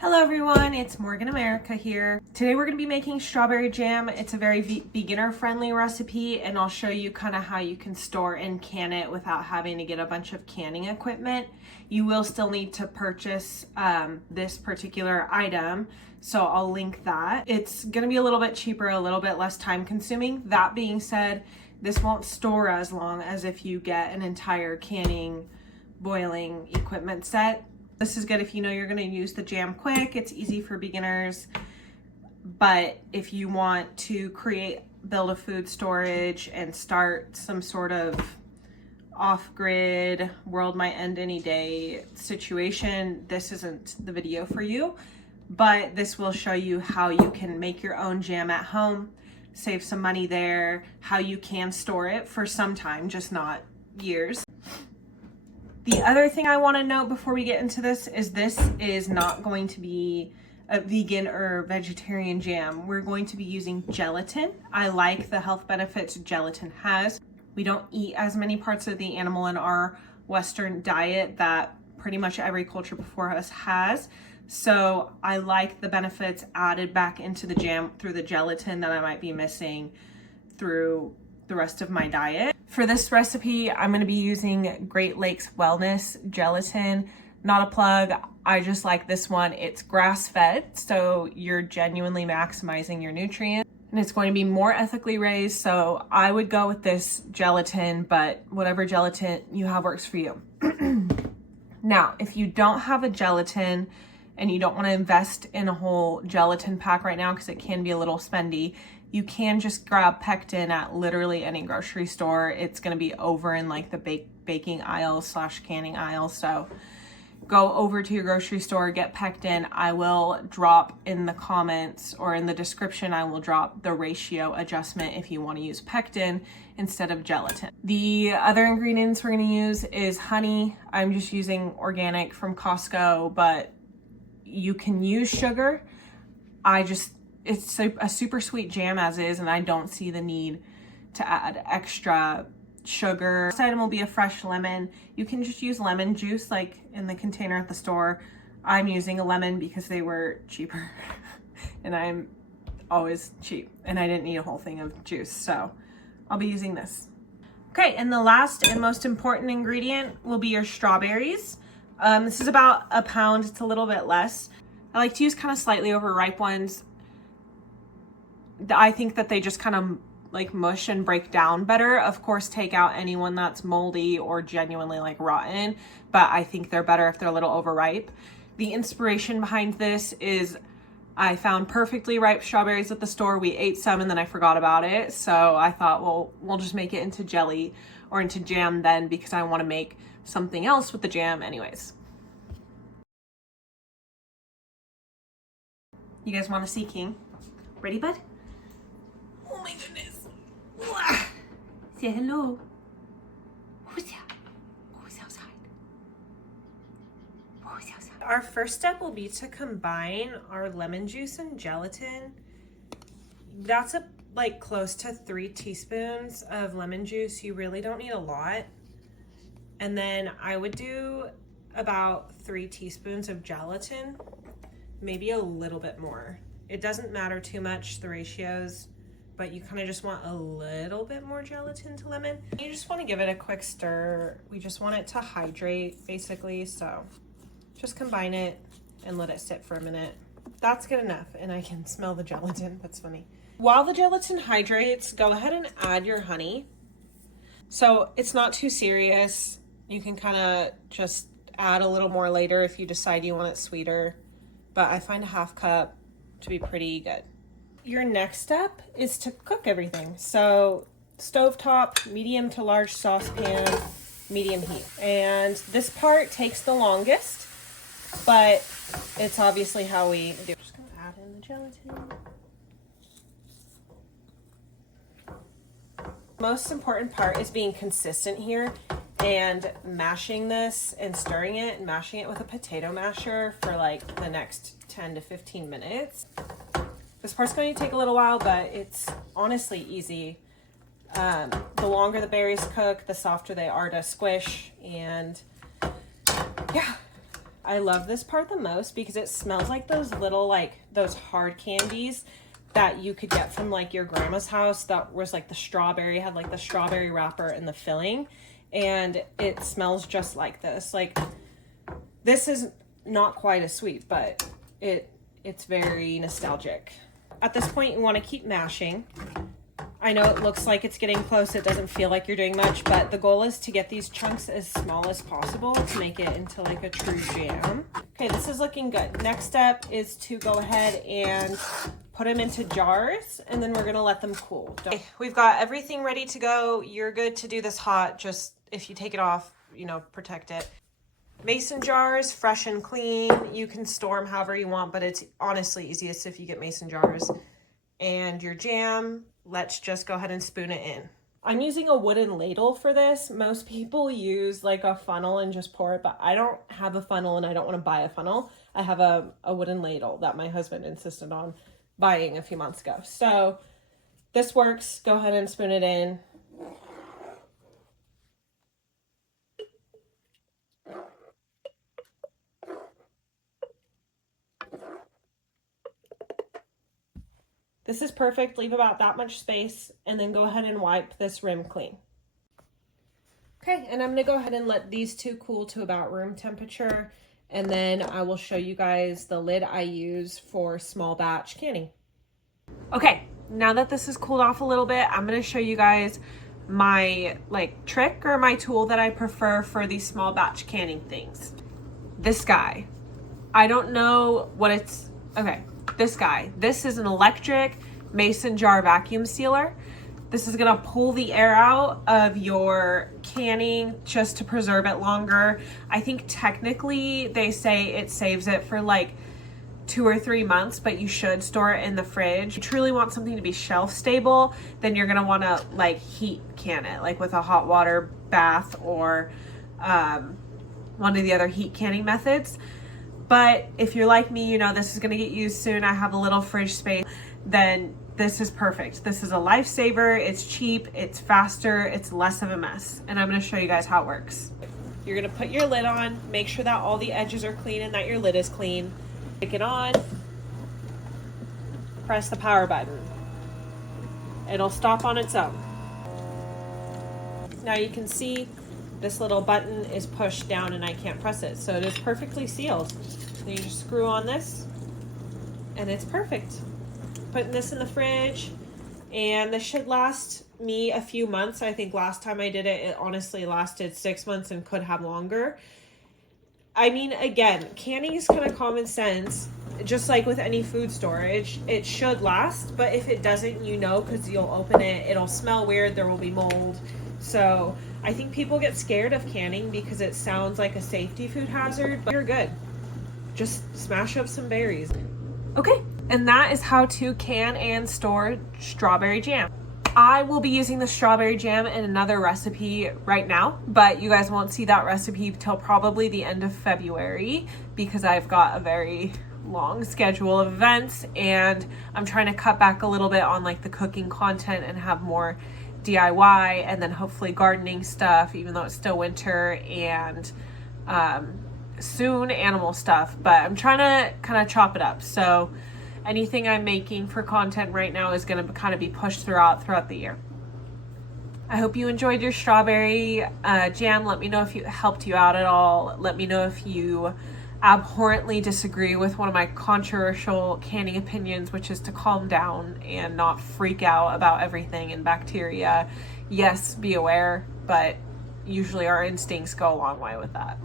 Hello everyone, it's Morgan America here. Today we're going to be making strawberry jam. It's a very beginner friendly recipe, and I'll show you kind of how you can store and can it without having to get a bunch of canning equipment. You will still need to purchase this particular item, so I'll link that. It's going to be a little bit cheaper, a little bit less time consuming. That being said, this won't store as long as if you get an entire canning, boiling equipment set. This is good if you know you're going to use the jam quick. It's easy for beginners. But if you want to build a food storage and start some sort of off-grid, world might end any day situation, this isn't the video for you. But this will show you how you can make your own jam at home, save some money there, how you can store it for some time, just not years. The other thing I want to note before we get into this is not going to be a vegan or vegetarian jam. We're going to be using gelatin. I like the health benefits gelatin has. We don't eat as many parts of the animal in our Western diet that pretty much every culture before us has. So I like the benefits added back into the jam through the gelatin that I might be missing through the rest of my diet. For this recipe, I'm going to be using Great Lakes Wellness gelatin. Not a plug, I just like this one. It's grass-fed, so you're genuinely maximizing your nutrients. And it's going to be more ethically raised, so I would go with this gelatin, but whatever gelatin you have works for you. Now, if you don't have a gelatin and you don't want to invest in a whole gelatin pack right now because it can be a little spendy, you can just grab PECTIN at literally any grocery store. It's going to be over in like the baking aisle / canning aisle. So go over to your grocery store, get PECTIN. I will drop in the comments or in the description, I will drop the ratio adjustment if you want to use PECTIN instead of gelatin. The other ingredients we're going to use is honey. I'm just using organic from Costco, but you can use sugar. It's a super sweet jam as is, and I don't see the need to add extra sugar. This item will be a fresh lemon. You can just use lemon juice like in the container at the store. I'm using a lemon because they were cheaper and I'm always cheap and I didn't need a whole thing of juice, so I'll be using this. Okay, and the last and most important ingredient will be your strawberries. This is about a pound, it's a little bit less. I like to use kind of slightly overripe ones. I think that they just kind of like mush and break down better. Of course, take out anyone that's moldy or genuinely like rotten, but I think they're better if they're a little overripe. The inspiration behind this is I found perfectly ripe strawberries at the store. We ate some and then I forgot about it. So I thought, well, we'll just make it into jelly or into jam then because I want to make something else with the jam anyways. You guys want to see King? Ready, bud? Oh my goodness. Say hello. Who's there? Who's outside? Who's outside? Our first step will be to combine our lemon juice and gelatin. That's like close to 3 teaspoons of lemon juice. You really don't need a lot. And then I would do about 3 teaspoons of gelatin, maybe a little bit more. It doesn't matter too much, the ratios, but you kind of just want a little bit more gelatin to lemon. You just want to give it a quick stir. We just want it to hydrate basically. So just combine it and let it sit for a minute. That's good enough. And I can smell the gelatin. That's funny. While the gelatin hydrates, go ahead and add your honey. So it's not too serious. You can kind of just add a little more later if you decide you want it sweeter, but I find a 1/2 cup to be pretty good. Your next step is to cook everything. So stovetop, medium to large saucepan, medium heat. And this part takes the longest, but it's obviously how we do. Just gonna add in the gelatin. Most important part is being consistent here and mashing this and stirring it and mashing it with a potato masher for like the next 10 to 15 minutes. This part's going to take a little while, but it's honestly easy. The longer the berries cook, the softer they are to squish. And yeah, I love this part the most because it smells like those little, like those hard candies that you could get from like your grandma's house that was like the strawberry, had like the strawberry wrapper and the filling, and it smells just like this. Like, this is not quite as sweet, but it's very nostalgic. At this point, you want to keep mashing. I know it looks like it's getting close. It doesn't feel like you're doing much, but the goal is to get these chunks as small as possible to make it into like a true jam. Okay, this is looking good. Next step is to go ahead and put them into jars, and then we're gonna let them cool. Okay, we've got everything ready to go. You're good to do this hot. Just if you take it off, you know, protect it. Mason jars, fresh and clean. You can store them however you want, but it's honestly easiest if you get mason jars. And your jam, let's just go ahead and spoon it in. I'm using a wooden ladle for this. Most people use like a funnel and just pour it, but I don't have a funnel and I don't want to buy a funnel. I have a wooden ladle that my husband insisted on buying a few months ago. So this works. Go ahead and spoon it in. This is perfect. Leave about that much space and then go ahead and wipe this rim clean. Okay, and I'm gonna go ahead and let these two cool to about room temperature, and then I will show you guys the lid I use for small batch canning. Okay, now that this has cooled off a little bit, I'm gonna show you guys my like trick or my tool that I prefer for these small batch canning things. This guy. I don't know what it's, okay. This guy. This is an electric mason jar vacuum sealer. This is gonna pull the air out of your canning just to preserve it longer. I think technically they say it saves it for like 2 or 3 months, but you should store it in the fridge. If you truly want something to be shelf stable, then you're gonna wanna like heat can it, like with a hot water bath or one of the other heat canning methods. But if you're like me, you know this is gonna get used soon. I have a little fridge space, then this is perfect. This is a lifesaver. It's cheap, it's faster, it's less of a mess. And I'm gonna show you guys how it works. You're gonna put your lid on, make sure that all the edges are clean and that your lid is clean. Stick it on, press the power button. It'll stop on its own. Now you can see this little button is pushed down and I can't press it. So it is perfectly sealed. Then you just screw on this and it's perfect. Putting this in the fridge, and this should last me a few months. I think last time I did it, it honestly lasted 6 months and could have longer. I mean, again, canning is kind of common sense. Just like with any food storage, it should last, but if it doesn't, you know, because you'll open it, it'll smell weird, there will be mold. So I think people get scared of canning because it sounds like a safety food hazard, but you're good. Just smash up some berries. Okay, and that is how to can and store strawberry jam. I will be using the strawberry jam in another recipe right now, but you guys won't see that recipe till probably the end of February because I've got a very long schedule of events and I'm trying to cut back a little bit on like the cooking content and have more DIY and then hopefully gardening stuff, even though it's still winter, and soon animal stuff, but I'm trying to kind of chop it up. So anything I'm making for content right now is going to kind of be pushed throughout the year. I hope you enjoyed your strawberry jam. Let me know if it helped you out at all. Let me know if you abhorrently disagree with one of my controversial canning opinions, which is to calm down and not freak out about everything and bacteria. Yes, be aware, but usually our instincts go a long way with that.